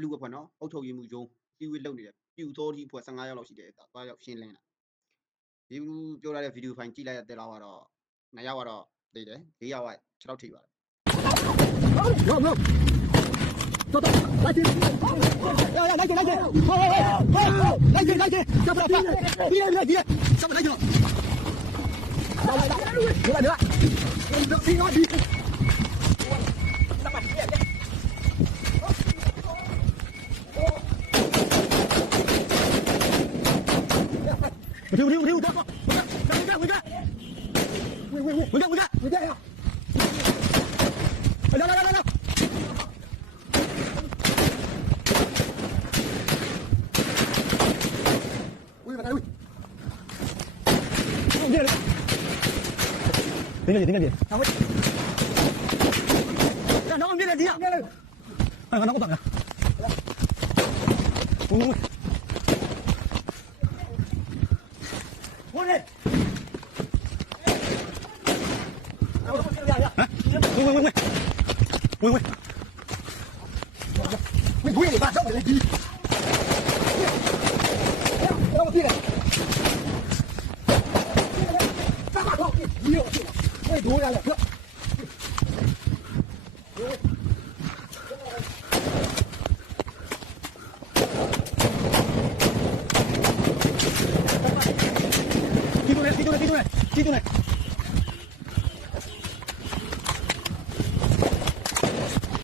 ဘလူးအဖွဲ့နော်အုတ်ထုတ်ရည်မှုယုံစီဝေးလုပ်နေတယ်ပြူသောတိအဖွဲ့15ရောက်လောက်ရှိတယ်သွားရောက်ရှင်းလင်းတာဒီဘလူးပြောရတဲ့ဗီဒီယိုဖိုင်ကြည့်လိုက်တဲ့လောက်ကတော့2ယောက်ကတော့သိတယ်4ယောက်က6လောက်ထိပါတယ်走走，来进，来进，来进，下不来，敌人，上不来去了，来，你听我比，回家呀！来。停下！拿回去！拿我面来！哎，拿我绑着！我来！喂！不要你爸上我来逼！让我进来！大马炮！你有去了！喂，多呀，哥！记住来！